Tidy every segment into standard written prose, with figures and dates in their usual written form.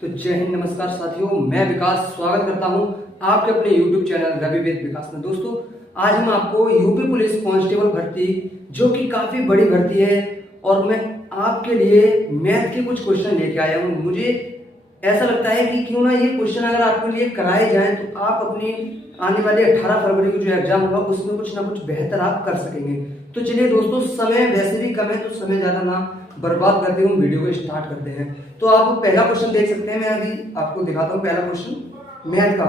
तो जय हिंद, नमस्कार साथियों, मैं विकास स्वागत करता हूं आपके अपने YouTube चैनल रवि वेद विकास में। दोस्तों, आज हम आपको यूपी पुलिस कांस्टेबल भर्ती, जो कि काफी बड़ी भर्ती है, और मैं आपके लिए मैथ के कुछ क्वेश्चन लेके आया हूं। मुझे ऐसा लगता है कि क्यों ना ये क्वेश्चन अगर आपके लिए कराए जाएं तो आप अपनी आने वाले 18 फरवरी को जो एग्जाम होगा उसमें कुछ ना कुछ बेहतर आप कर सकेंगे। तो चलिए दोस्तों, समय वैसे भी कम है तो समय ज्यादा ना बर्बाद करते हुए वीडियो को स्टार्ट करते हैं। तो आप पहला क्वेश्चन देख सकते हैं, मैं अभी आपको दिखाता हूँ पहला क्वेश्चन मैथ का।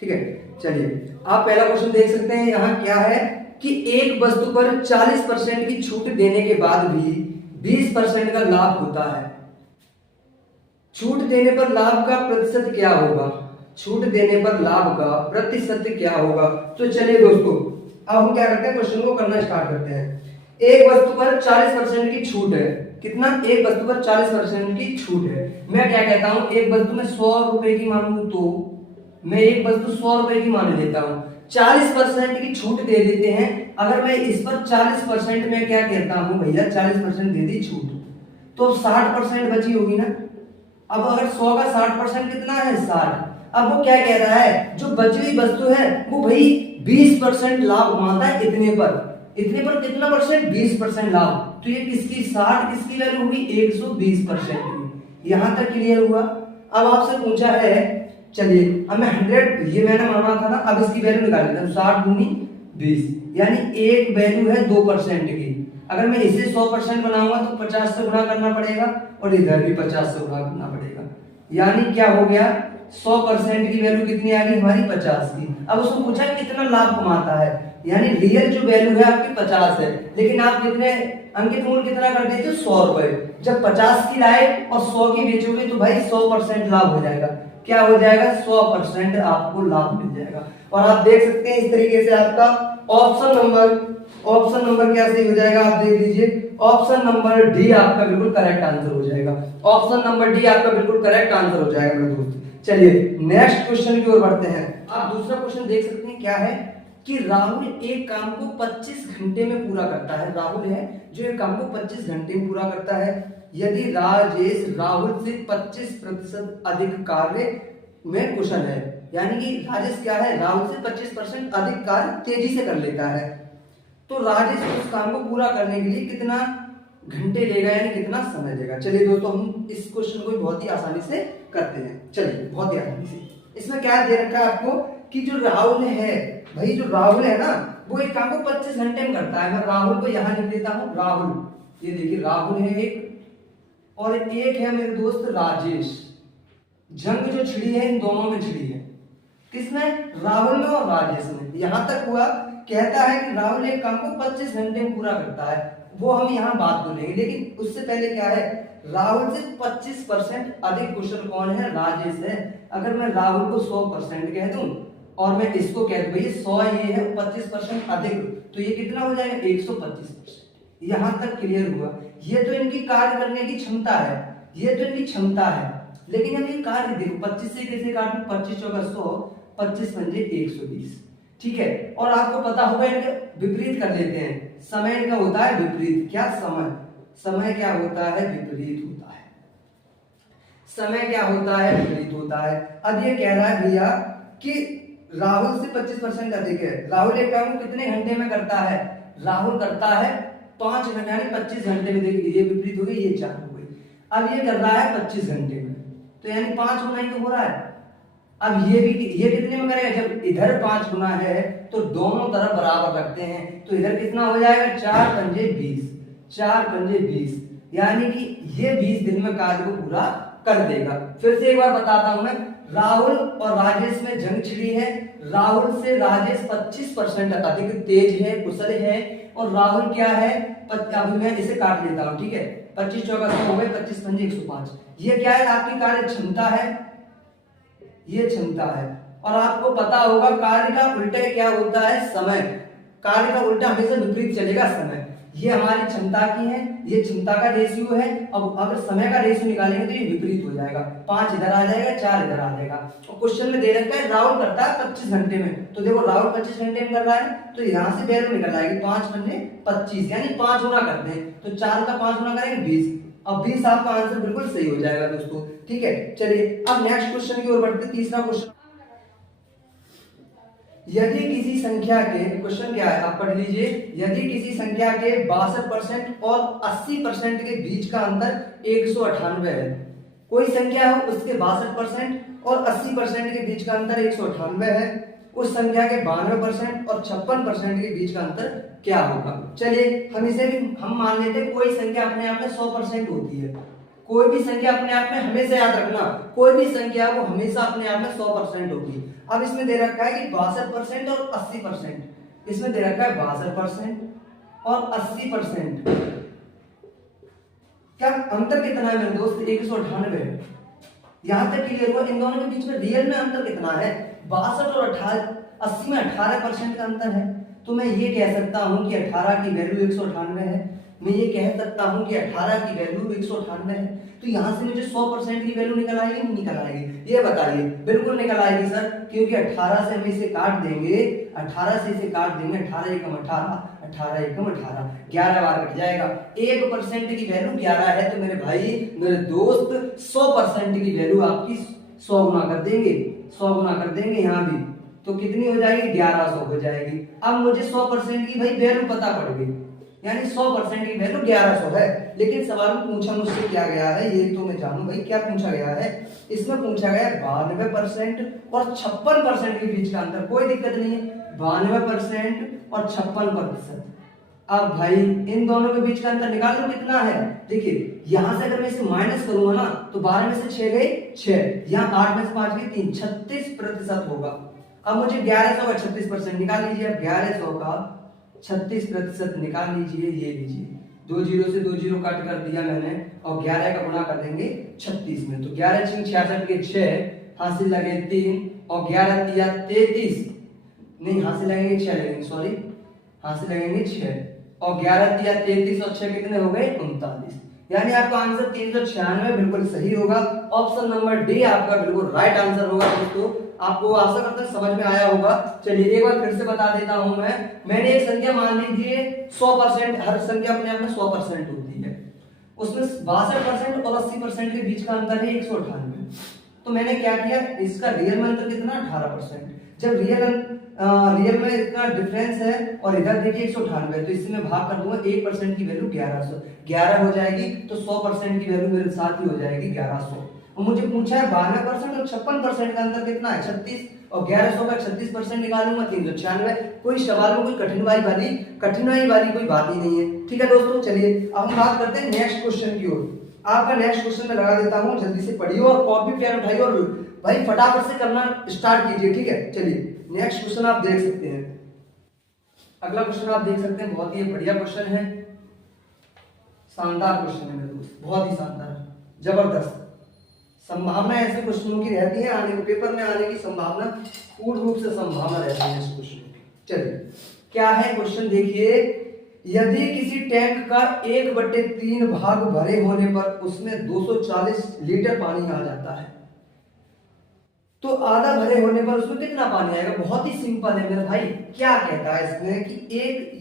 ठीक है, चलिए आप पहला क्वेश्चन देख सकते हैं। यहाँ क्या है कि एक वस्तु पर 40% की छूट देने के बाद भी 20% का लाभ होता है। छूट देने पर लाभ का प्रतिशत क्या होगा? छूट देने पर लाभ का प्रतिशत क्या होगा? तो चलिए दोस्तों, अब हम क्या करते हैं, क्वेश्चन को करना स्टार्ट करते हैं। एक वस्तु पर 40% की छूट है। कितना? एक वस्तु पर 40% की छूट है। मैं क्या कहता हूं, एक वस्तु में 100 रुपए की मानूं तो मैं एक वस्तु 100 रुपए की मान लेता हूं। 40% की छूट दे देते हैं। अगर मैं इस पर 40% में क्या कहता हूं, भैया 40% दे दी छूट, तो 60% बची होगी ना। अब अगर 100 का 60% कितना है? 60। अब वो क्या कह रहा है, जो बची हुई वस्तु है वो भाई 20% लाभ कमाता है इतने पर कितना परसेंट? 20% लाभ। तो ये किसकी 60 किसकी वैल्यू हुई? 120% की। यहां तक क्लियर हुआ। अब आपसे पूछा है, चलिए अब मैं 100 ये मैंने माना था ना, अब इसकी वैल्यू निकाल लेता हूं। 60 दूनी 20, यानी एक वैल्यू है 2% की। अगर मैं इसे 100% बनाऊंगा तो 50 से गुणा करना पड़ेगा और इधर भी 50 से गुणा करना पड़ेगा। यानी क्या हो गया, 100% की वैल्यू कितनी आ गई हमारी? 50 की। अब उसको पूछा कितना लाभ कमाता है, यानी रियल जो वैल्यू है आपकी 50 है, लेकिन आप कितने अंकित मूल्य कितना कर देते हो? 100 रुपए। जब 50 की लाए और 100 की बेचोगे तो भाई 100% लाभ हो जाएगा। क्या हो जाएगा? 100% आपको लाभ मिल जाएगा। और आप देख सकते हैं इस तरीके से आपका ऑप्शन नंबर क्या सही हो जाएगा, आप देख लीजिए। ऑप्शन नंबर डी आपका बिल्कुल करेक्ट आंसर हो जाएगा। ऑप्शन नंबर डी आपका बिल्कुल करेक्ट आंसर हो जाएगा मेरे दोस्त। चलिए नेक्स्ट क्वेश्चन की ओर बढ़ते हैं। आप दूसरा क्वेश्चन देख सकते हैं, क्या है कि राहुल एक काम को 25 घंटे में पूरा करता है। राहुल है जो एक काम को 25 घंटे में पूरा करता है। यदि राजेश राहुल से 25% अधिक कार्य में कुशल है, यानी कि राजेश क्या है, राहुल से 25% अधिक कार्य तेजी से कर लेता है, तो राजेश उस काम को पूरा करने के लिए कितना घंटे लेगा, यानी कितना समय लेगा। चलिए दोस्तों, हम इस क्वेश्चन को बहुत ही आसानी से करते हैं। चलिए बहुत ही आसानी से, इसमें क्या दे रखा है आपको कि जो राहुल है, भाई जो राहुल है ना, वो एक काम को 25 घंटे में करता है। मैं राहुल को यहां लिख देता हूं, राहुल, ये देखिए राहुल है एक, और एक है मेरे दोस्त राजेश। जंग जो छिड़ी है इन दोनों में छिड़ी है, किसमें? राहुल में और राजेश में। यहां तक हुआ। कहता है कि राहुल एक काम को 25 घंटे में पूरा करता है, वो हम यहाँ बात बोलेंगे, लेकिन उससे पहले क्या है, राहुल से 25% अधिक कुशल कौन है? राजेश है। अगर मैं राहुल को 100% कह दूं और मैं इसको कह दूं भाई 100 ये है, 25% अधिक, तो ये कितना हो जाएगा? 125%। यहां तक क्लियर हुआ। ये तो इनकी कार्य करने की क्षमता है, ये तो इनकी क्षमता है, लेकिन अब ये कार्य देखो 25 से कैसे काटूं? 25 चौका 100, 25 पंजे 120। ठीक है, और आपको पता होगा इनके विपरीत कर लेते हैं। समय इनका होता है विपरीत। क्या? समय क्या होता है? विपरीत होता है। समय क्या होता है? विपरीत होता है। अब ये कह रहा है भैया कि राहुल से 25% अधिक है। राहुल एक काम को कितने घंटे में करता है? राहुल करता है 5 घंटे, यानी 25 घंटे में। देखिए ये विपरीत हो गई, ये 4 हो गई। अब ये कर रहा है 25 घंटे में, तो यानी 5 गुना ही तो हो रहा है। अब ये कितने में करेगा? जब इधर 5 गुना है तो दोनों तरफ बराबर रखते हैं, तो इधर कितना हो जाएगा? 4 पंजे 20, 4 पंजे 20, यानी कि ये 20 दिन में कार्य को पूरा कर देगा। फिर से एक बार बताता हूं मैं, राहुल और राजेश में जंग छिड़ी है। राहुल से राजेश 25% अधिक तेज है, कुशल है, और राहुल क्या है? अभी मैं इसे काट लेता हूं, ठीक है। 25 चौका 100 हो गए, 25 पंजे 105। ये क्या है? आपकी कार्य क्षमता है, ये क्षमता है। और आपको पता होगा कार्य का उल्टा क्या होता है? समय। कार्य का उल्टा हमेशा विपरीत चलेगा, समय। ये हमारी क्षमता की है, ये क्षमता का रेशियो है। अब अगर समय का रेशियो निकालेंगे तो ये विपरीत हो जाएगा। 5 इधर आ जाएगा, 4 इधर आ जाएगा। और क्वेश्चन में दे रखा है राहुल करता है 25 घंटे में, तो देखो राहुल 25 घंटे में कर रहा है, तो यहां से वैल्यू निकल आएगी 5 पंजे 25, यानी 5 गुना करते हैं, तो 4 का 5 गुना करेंगे 20, अब 20 आपका आंसर बिल्कुल सही हो जाएगा दोस्तों। ठीक है, चलिए अब नेक्स्ट क्वेश्चन की ओर बढ़ते हैं। तीसरा क्वेश्चन, यदि किसी संख्या के, क्वेश्चन क्या है आप पढ़ लीजिए, यदि किसी संख्या के 62% और 80% के बीच का अंतर 198 है, कोई संख्या हो उसके 62% और 80% के बीच का अंतर 198 है, उस संख्या के 92% और 56% के बीच का अंतर क्या होगा। चलिए हम इसे भी हम मान लेते हैं कोई संख्या अपने आप में 100% होती है। कोई भी संख्या अपने आप में, हमेशा याद रखना, कोई भी संख्या वो हमेशा अपने आप में 100% होगी। अब इसमें दे रखा है कि 62% और 80%, इसमें दे रखा है 62% और 80%, क्या अंतर कितना है मेरे दोस्त, 198 है। यहां तक क्लियर हुआ। इन दोनों के बीच में रियल में अंतर कितना है, 62 और 80 में 18% का अंतर है। तो मैं ये कह सकता हूं कि 18 की वैल्यू 198 है, मैं ये कह सकता हूं कि 18 की वैल्यू 198 है। तो यहां से मुझे 100% की वैल्यू निकल आएगी नहीं निकल आएगी, ये बताइए। बिल्कुल निकल आएगी सर, क्योंकि 18 से हम इसे काट देंगे, 18 से इसे काट देंगे, 18 एकम 18, 18 एकम 18, 11 बार कट जाएगा। 1% की वैल्यू 11 है, तो मेरे भाई मेरे दोस्त 100% की वैल्यू आपकी 100 गुना कर देंगे, 100 गुना कर देंगे यहाँ भी, तो कितनी हो जाएगी, 1100 हो जाएगी। अब मुझे 100% की भाई वैल्यू पता पड़ गई, यानी 100% की वैल्यू 1100 है। लेकिन सवाल में पूछा मुझसे क्या गया है, ये तो मैं जानूं भाई क्या पूछा गया है। इसमें पूछा गया 92% और 56% के बीच का अंतर, कोई दिक्कत नहीं है, 92% और 56%। अब भाई इन दोनों के बीच का अंतर निकाल लो कितना है। देखिए यहां से अगर मैं इसे माइनस करूंगा ना, तो 12 में से 6 गए 6, यहाँ 8 में से 5 गए 3, 36% होगा। अब मुझे 1100 का 36% निकाल लीजिए। अब 1100 का 36% निकाल लीजिए, ये लीजिए, 2 जीरो से 2 जीरो कट कर दिया मैंने, और 11 का गुणा कर देंगे 36 में, तो 11 6 66 के 6 हासिल लगे 3 और 11 दिया 33, नहीं हासिल लगेंगे 6 लगेंगे, सॉरी हासिल लगेंगे 6 और 11 दिया 33 और 6 कितने हो गए 39, यानी आपका आंसर 396 बिल्कुल सही होगा। ऑप्शन नंबर डी आपका बिल्कुल राइट आंसर होगा दोस्तों। आपको आशा करता हूं समझ में आया होगा। चलिए एक बार फिर से बता देता हूं मैंने एक संख्या मान लीजिए 100%, हर संख्या अपने आप में 100% होती है, उसमें 62% और 80% के बीच का अंतर है 198। तो मैंने क्या किया, इसका रियल में अंतर कितना 18%, जब रियल में इतना डिफरेंस है और इधर देखिए 198, तो इससे मैं भाग कर दूंगा, 1% की वैल्यू 1100 हो जाएगी, तो 100% की वैल्यू मेरे साथ ही हो जाएगी 1100। और मुझे पूछा है 92% और 56% का अंतर कितना है 36, और 1100 का 36% निकालूंगा 396। कोई सवाल में कोई कठिनाई वाली कोई बात ही नहीं है। ठीक है दोस्तों, चलिए अब हम बात करते हैं नेक्स्ट क्वेश्चन की ओर। आपका नेक्स्ट क्वेश्चन में लगा देता हूं, जल्दी से पढ़िए और कॉपी पेन उठाइए और भाई फटाफट से करना स्टार्ट कीजिए। ठीक है, चलिए नेक्स्ट क्वेश्चन आप देख सकते हैं। अगला क्वेश्चन आप देख सकते हैं, बहुत ही बढ़िया क्वेश्चन है, शानदार क्वेश्चन है मेरे दोस्त, बहुत ही शानदार, जबरदस्त। संभावना ऐसे क्वेश्चनों की रहती है, आने के पेपर में आने की संभावना पूर्ण रूप से संभावना रहती है इस क्वेश्चन की। चलिए क्या है क्वेश्चन देखिए, यदि किसी टैंक का 1/3 भाग भरे होने पर उसमें 240 लीटर पानी आ जाता है, तो आधा भरे होने पर उसमें कितना पानी आएगा। बहुत ही सिंपल है मेरे भाई, क्या कहता है इसमें कि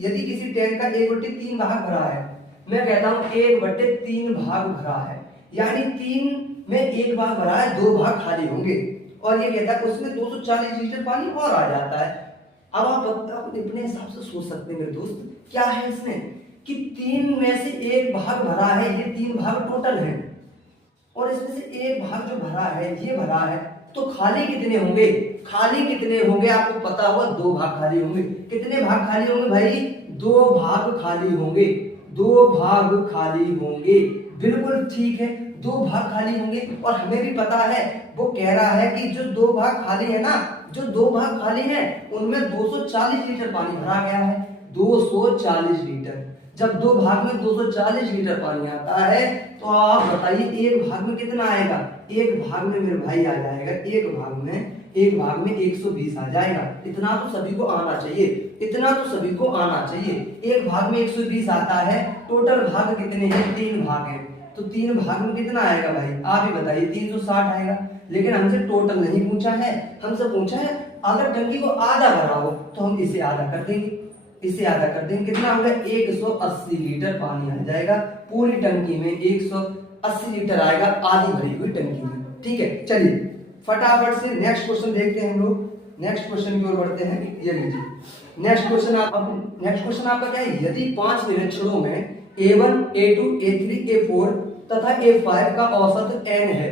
यदि किसी टैंक का 1/3 भाग भरा है, मैं कहता हूं 1/3 भाग भरा है, यानी 3 में 1 भाग भरा है, 2 भाग खाली होंगे, और ये कहता है उसमें 240 लीटर पानी और आ जाता है। अब आप अपने हिसाब से सोच सकते हैं मेरे दोस्त, क्या है इसमें कि 3 में से 1 भाग भरा है, ये 3 भाग टोटल है, और इसमें से 1 भाग जो भरा है ये भरा है, तो खाली कितने होंगे, आपको पता होगा 2 भाग खाली होंगे। कितने भाग खाली होंगे भाई, 2 भाग खाली होंगे, 2 भाग खाली होंगे, बिल्कुल ठीक है, 2 भाग खाली होंगे। और हमें भी पता है, वो कह रहा है कि जो 2 भाग खाली है ना, जो 2 भाग खाली है उनमें 240 लीटर पानी भरा गया है, 240 लीटर। जब 2 भाग में 240 लीटर पानी आता है, तो आप बताइए 1 भाग में कितना आएगा। 1 भाग में मेरे भाई आ जाएगा, 1 भाग में 120 आ जाएगा। इतना तो सभी को आना चाहिए, 1 भाग में 120 आता है। टोटल भाग कितने हैं, 3 भाग हैं, तो 3 भाग में कितना आएगा भाई, आप ही बताइए, 360 आएगा। लेकिन हमसे टोटल नहीं पूछा है, हमसे पूछा है अगर टंकी को आधा भरा हो तो हम इसे आधा कर देंगे, इसे आधा कर देंगे, कितना होगा 180 लीटर पानी आ जाएगा पूरी टंकी में, 180 लीटर आएगा आधी भरी हुई टंकी में। ठीक है, चलिए फटाफट से नेक्स्ट क्वेश्चन देखते हैं हम लोग। नेक्स्ट क्वेश्चन की ओर बढ़ते हैं। ये लीजिए नेक्स्ट क्वेश्चन आपका क्या है, यदि 5 निरीक्षणों में A1, A2, A3, A4 तथा A5 का औसत n है।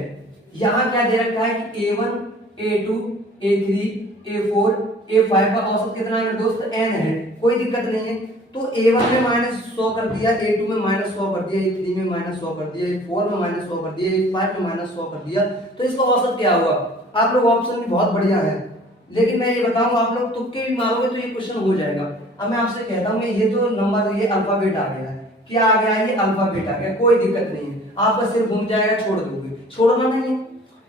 यहाँ क्या दे रखा है कि A1, A2, A3, A4, A5 का औसत कितना है मेरे दोस्त, n है, कोई दिक्कत नहीं है। तो A1 में -100 कर दिया, A2 में -100 कर दिया, A3 में -100 कर दिया, A4 में -100 कर दिया, A5 में -100 कर दिया, तो इसका औसत क्या हुआ। आप लोग ऑप्शन भी बहुत बढ़िया है, लेकिन मैं ये बताऊं आप लोग तुक्के भी मारोगे तो ये क्वेश्चन हो जाएगा। अब मैं आपसे कहता हूँ ये तो नंबर, ये अल्फाबेट आ गया है, क्या आ गया, ये अल्फाबेट आ गया, कोई दिक्कत नहीं है, आपका सिर घूम जाएगा, छोड़ दोगे, छोड़ना नहीं है।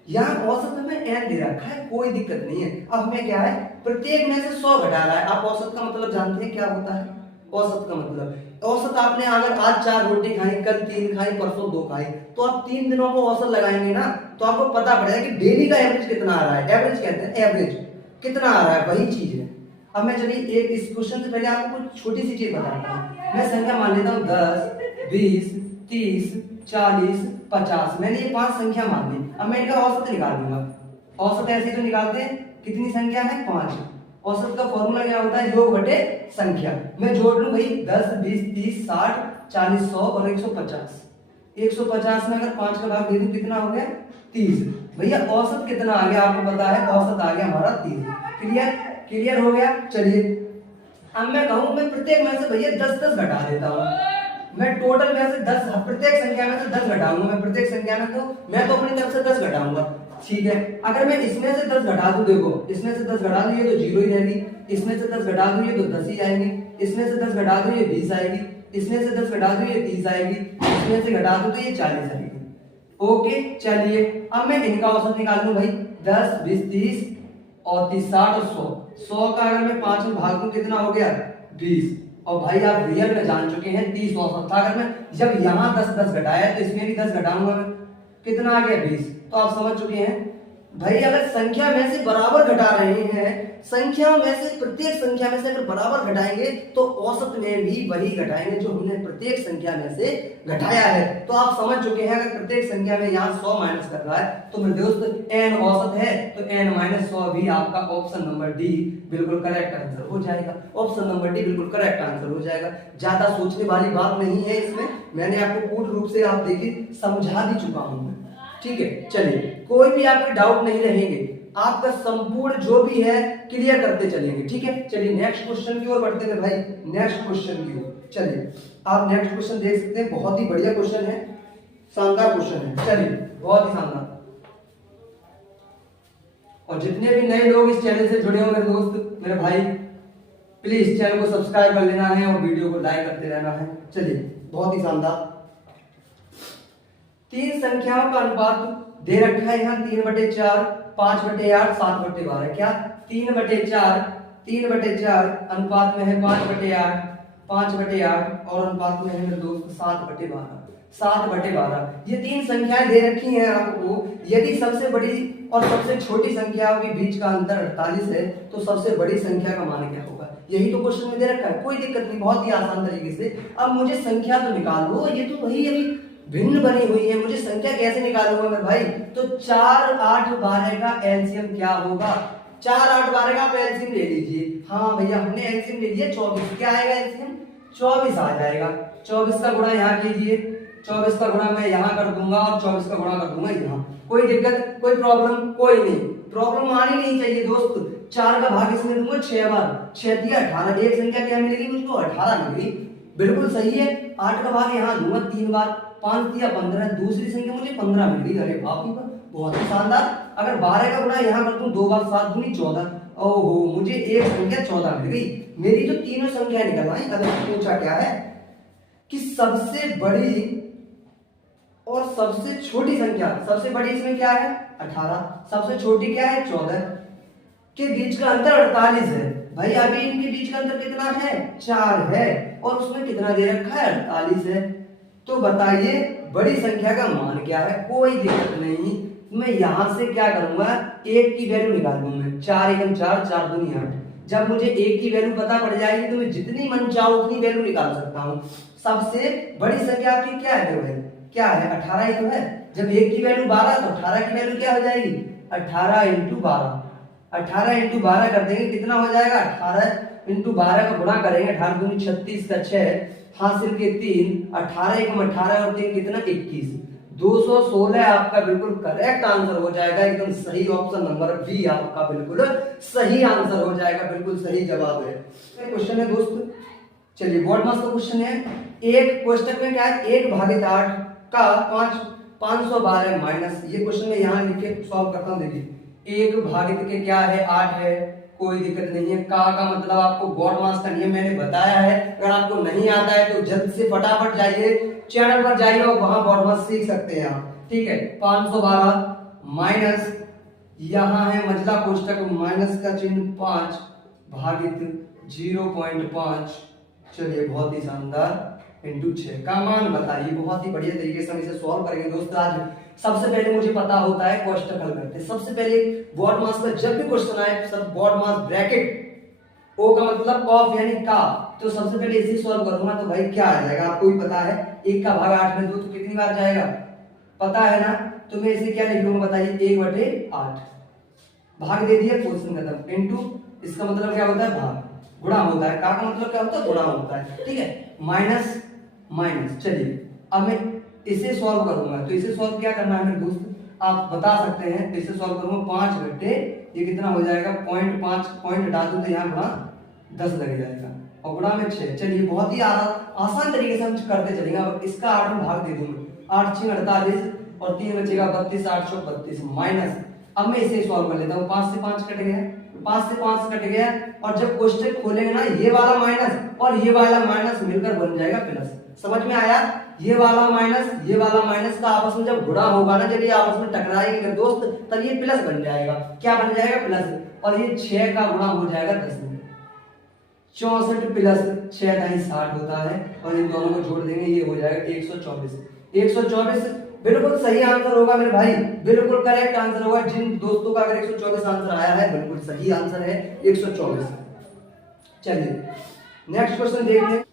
यहाँ औसत में n दे रखा है, कोई दिक्कत नहीं है। अब हमें क्या है, प्रत्येक में से 100 घटा रहा है। आप औसत का मतलब जानते हैं क्या होता है, औसत का मतलब, औसत आपने अगर आज 4 रोटी खाई, कल 3 खाई, परसों 2 खाई, तो आप 3 दिनों को औसत लगाएंगे ना, तो आपको पता पड़ेगा कि डेली का एवरेज कितना आ रहा है। एवरेज कहते हैं, एवरेज कितना आ रहा है, वही चीज है। अब मैं चलिए एक इस क्वेश्चन से पहले आपको कुछ छोटी सी चीज बताता हूँ। मैं संख्या मान लेता हूँ 10, 20, 30, 40, 50, मैंने ये 5 संख्या मान ली। अब मैं इनका औसत निकाल दूंगा। औसत ऐसे तो निकालते हैं, कितनी संख्या है, 5। औसत का फॉर्मूला क्या होता है, योग बटे संख्या। मैं जोड़ लूं भाई 10, 20, 30, 60, 40, 100 और 150। 150 में अगर 5 का भाग दे दूं कितना हो गया, 30। भैया औसत कितना आ गया आपको पता है, औसत आ गया हमारा 30। क्लियर, क्लियर हो गया। चलिए अब मैं कहूं, मैं प्रत्येक में से भैया 10-10 घटा देता हूं। मैं टोटल में से 10, प्रत्येक संख्या में से 10 घटाऊंगा। मैं प्रत्येक संख्या में तो मैं तो अपनी तरफ से 10 घटाऊंगा। ठीक है, अगर मैं इसमें से 10 घटा दूं, देखो इसमें से 10 घटा दूं ये तो 0 ही रहेगी, इसमें से 10 घटा दूं ये तो 10 ही आएंगी, इसमें से 10 घटा दूं ये 20 आएगी, इसमें से 10 घटा दूं ये 30 आएगी, इसमें से घटा दूं तो ये 40 आएगी। ओके, चलिए अब मैं इनका औसत निकाल दूं भाई, 10, 20, 30 और 30, 60 और 100। 100 का अगर मैं 5 में भाग दूं कितना हो गया, 20। और भाई आप रियल में जान चुके हैं 30 औसत था। अगर मैं जब यहाँ 10-10 घटाया तो इसमें भी 10 घटाऊंगा मैं, कितना आ गया, 20। तो आप समझ चुके हैं भाई, अगर संख्या में से बराबर घटा रहे हैं, संख्या में से प्रत्येक संख्या में से अगर बराबर घटाएंगे तो औसत में भी वही घटाएंगे जो हमने प्रत्येक संख्या में से घटाया है। तो आप समझ चुके हैं, अगर प्रत्येक संख्या में यहाँ 100 माइनस कर रहा है तो मेरे दोस्त n औसत है, तो n-100 भी आपका ऑप्शन नंबर डी बिल्कुल करेक्ट आंसर हो जाएगा। ऑप्शन नंबर डी बिल्कुल करेक्ट आंसर हो जाएगा। ज्यादा सोचने वाली बात नहीं है इसमें, मैंने आपको पूर्ण रूप से आप देखिए समझा भी चुका हूं मैं। ठीक है, चलिए कोई भी आपके डाउट नहीं रहेंगे, आपका संपूर्ण जो भी है क्लियर करते चलेंगे। ठीक है, चलिए नेक्स्ट क्वेश्चन की ओर बढ़ते हैं भाई, नेक्स्ट क्वेश्चन की ओर। चलिए आप नेक्स्ट क्वेश्चन देख सकते हैं, बहुत ही बढ़िया क्वेश्चन है, शानदार क्वेश्चन है। चलिए बहुत ही शानदार। और जितने भी नए लोग इस चैनल से जुड़े हो मेरे दोस्त, मेरे भाई, प्लीज चैनल को सब्सक्राइब कर लेना है और वीडियो को लाइक करते रहना है। चलिए बहुत ही शानदार, 3 संख्याओं का अनुपात दे रखा है यहाँ 3/4, 5/8, 7/12। क्या 3/4, 3/4 अनुपात में है 5/8, 5/8 और अनुपात में है मेरे दोस्त 7/12, 7/12। ये 3 संख्याएं दे रखी हैं आपको। यदि सबसे बड़ी और सबसे छोटी संख्याओं के बीच का अंतर 48 है तो सबसे बड़ी संख्या का मान क्या होगा, यही तो क्वेश्चन में दे रखा है। कोई दिक्कत नहीं, बहुत ही आसान तरीके से। अब मुझे संख्या तो निकाल लो, ये तो वही अभी भिन्न बनी हुई है, मुझे संख्या कैसे निकालूंगा मैं भाई, तो 4, 8, 12 का एलसीएम क्या होगा, 4, 8, 12 का आप एलसीएम ले लीजिए। हाँ भैया हमने एलसीएम ले लिया, 24 क्या आएगा एलसीएम, 24 आ जाएगा। 24 का गुणा यहाँ कीजिए, 24 का गुणा मैं यहाँ कर दूंगा और 24 का गुणा कर दूंगा यहाँ। कोई दिक्कत, कोई प्रॉब्लम, कोई नहीं, प्रॉब्लम आनी नहीं चाहिए दोस्त। 4 का भाग इसमें दूंगा 6 बार, 6 दिया 18, एक संख्या क्या मिलेगी मुझको, 18 मिलेगी, बिल्कुल सही है। 8 का भाग यहाँ दूंगा 3 बार, 5 दिया 15, दूसरी संख्या मुझे 15 मिल गई। अरे बाप रे, बहुत ही शानदार। अगर 12 का गुणा यहाँ कर दूं 2 बार, 7 दूनी 14, ओहो मुझे एक संख्या 14 मिल गई। मेरी तो तीनों संख्या निकल आई। अगर पूछा क्या है कि सबसे बड़ी और सबसे छोटी संख्या, सबसे बड़ी इसमें क्या है 18, सबसे छोटी क्या है 14, के बीच का अंतर 48 है। भाई अभी इनके बीच का अंतर कितना है, 4 है, और उसमें कितना दे रखा है 48 है। तो बताइए बड़ी संख्या का मान क्या है। कोई दिक्कत नहीं, मैं यहां से क्या करूंगा, 1 की वैल्यू निकाल दूं मैं, 4 एकम 4, 4 दूनी 8, जब मुझे a की वैल्यू पता पड़ जाएगी तो मैं जितनी मन चाहूं उतनी वैल्यू निकाल सकता हूं। सबसे बड़ी संख्या आपकी क्या है भाई? क्या है? 18 ही तो है। जब a की वैल्यू 12 तो 18 की वैल्यू क्या हो जाएगी? 18 इंटू 12। 18 इंटू 12 कर देंगे, कितना हो जाएगा? 18 इंटू 12 का गुणा करेंगे, 18 दूनी 36 का 6 हासिल के 3, 18 एकम 18 और 3 कितना? 21। 216 आपका बिल्कुल करेक्ट आंसर हो जाएगा। एकदम सही ऑप्शन नंबर बी आपका बिल्कुल सही आंसर हो जाएगा, बिल्कुल सही जवाब है। क्वेश्चन है दोस्त, चलिए बोर्ड मास का क्वेश्चन है। एक कोष्टक में क्या है? 1/8 का 512 माइनस, ये क्वेश्चन मैं यहाँ लिख के सॉल्व करता हूँ। देखिए 1 के क्या है? 8 है, कोई दिक्कत नहीं है। का मतलब आपको गॉड मास का नियम मैंने बताया है। अगर आपको नहीं आता है तो जल्द से फटाफट जाइए चैनल पर जाइए और वहां गॉड मास सीख सकते हैं आप। ठीक है, 512 माइनस, यहाँ है मझला कोष्टक, माइनस का चिन्ह 5 भागित 0.5। चलिए बहुत ही शानदार, इंटू 6 का मान बताइए। बहुत ही बढ़िया तरीके से हम इसे सॉल्व करेंगे दोस्त। आज सबसे पहले मुझे पता होता है कोष्टक हल करते हैं। सबसे पहले बोर्ड मास में जब भी क्वेश्चन आए सब बोर्ड मास ब्रैकेट ओ का मतलब ऑफ यानी का, तो सबसे पहले इसे सॉल्व करूंगा तो भाई क्या आ जाएगा आपको भी पता है। 1 का भाग 8 में 2 तो कितनी बार जाएगा पता है ना। तो मैं इसे क्या लिख लूंगा बताइए? 1/8 भाग दे दिया, क्वेश्चन खत्म। इनटू इसका मतलब क्या होता है? भाग। गुणा होता है, का मतलब क्या होता है? गुणा होता है। ठीक है, माइनस माइनस। चलिए अब मैं इसे सॉल्व करूंगा तो इसे सॉल्व क्या करना है मेरे दोस्त आप बता सकते हैं। इसे सॉल्व करूंगा 5 घंटे, ये कितना हो जाएगा? 0.5 पॉइंट हटा दूं तो यहाँ गुणा 10 लग जाएगा और गुणा में 6। चलिए बहुत ही आसान तरीके से हम करते चलेंगे। अब इसका 8 में भाग दे दूंगा, 8 6 48 और 3 बचेगा 32, 832 माइनस। अब मैं इसे सॉल्व कर लेता हूँ। 5 से 5 कट गया, 5 से 5 कट गया और जब कोष्टक खोलेंगे ना ये वाला माइनस और ये वाला माइनस मिलकर बन जाएगा प्लस। समझ में आया? ये वाला माइनस का आपस में जब गुणा होगा ना, जब ये आपस में टकराएंगे मेरे दोस्त, तब ये प्लस बन जाएगा। क्या बन जाएगा? प्लस। और ये 6 का गुणा हो जाएगा 10 में। 64 प्लस 6 दाई 60 होता है और इन दोनों को जोड़ देंगे, ये हो जाएगा 124। 124 बिल्कुल सही आंसर होगा मेरे भाई, बिल्कुल करेक्ट आंसर होगा। जिन दोस्तों का अगर 124 आंसर आया है बिल्कुल सही आंसर है 124। चलिए नेक्स्ट क्वेश्चन देखते हैं।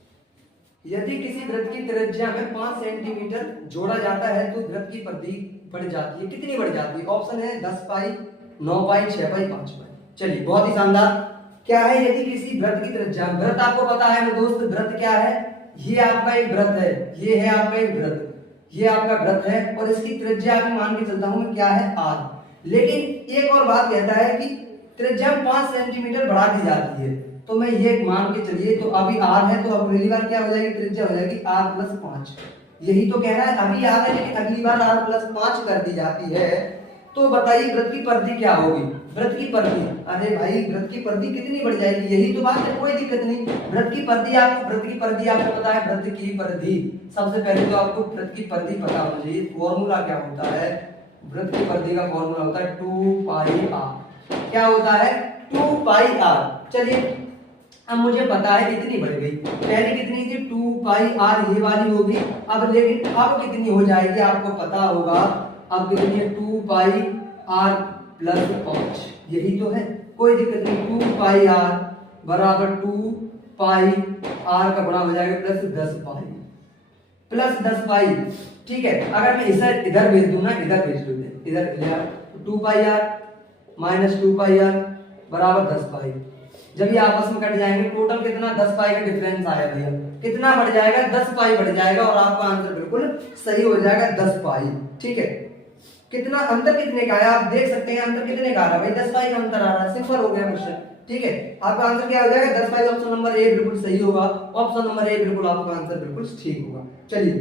यदि किसी वृत्त की त्रिज्या में 5 सेंटीमीटर जोड़ा जाता है तो वृत्त की परिधि बढ़ जाती है, कितनी बढ़ जाती है? ऑप्शन है 10 पाई, 9 पाई, 6 पाई, 5 पाई। चलिए बहुत ही शानदार। क्या है? यदि किसी वृत्त की त्रिज्या, वृत्त आपको पता है मेरे दोस्त, वृत्त क्या है? ये आपका एक वृत्त है, ये है आपका एक वृत्त, ये आपका वृत्त है और इसकी त्रिज्या भी मान के चलता हूं मैं क्या है? r। लेकिन एक और बात कहता है कि त्रिज्या 5 सेंटीमीटर बढ़ा दी जाती है, तो मैं ये मान के चलिए तो अभी r है तो अब अगली बार क्या हो जाएगी? त्रिज्या हो जाएगी r+5। यही तो कह रहा है, अभी r है लेकिन अगली बार r+5 कर दी जाती है। तो बताइए वृत्त की परिधि क्या होगी? वृत्त की परिधि, अरे भाई वृत्त की परिधि कितनी बढ़ जाएगी? यही तो बात है, कोई दिक्कत नहीं। वृत्त की परिधि आपको पता है। वृत्त की परिधि सबसे पहले तो आपको वृत्त की परिधि पता होना चाहिए। फॉर्मूला क्या होता है? वृत्त की परिधि का फॉर्मूला होता है 2πr। क्या होता है? 2πr। चलिए अब मुझे पता है कितनी बढ़ गई, पहले कितनी थी? 2πr, ये वाली होगी। अब लेकिन अब कितनी हो जाएगी आपको पता होगा। अब कितनी है? 2πr+5, यही तो है, कोई दिक्कत नहीं। 2πr बराबर 2πr का गुणा हो जाएगा +10π। ठीक है, अगर मैं इसे इधर भेज दूं ना, इधर भेज दूं, इधर 2πr - 2πr बराबर 10π। जब ये आपस में कट जाएंगे टोटल कितना? 10π का डिफरेंस आया भैया। कितना बढ़ जाएगा? 10π बढ़ जाएगा और आपका आंसर बिल्कुल सही हो जाएगा 10π। ठीक है, कितना अंतर कितने का है आप देख सकते हैं। अंतर कितने का आ रहा है भाई? 10π का अंतर आ रहा है। सिंपल हो गया क्वेश्चन। ठीक है, आपका आंसर क्या हो जाएगा? 10π। ऑप्शन नंबर ए बिल्कुल सही होगा। ऑप्शन नंबर ए बिल्कुल आपका आंसर बिल्कुल ठीक होगा। चलिए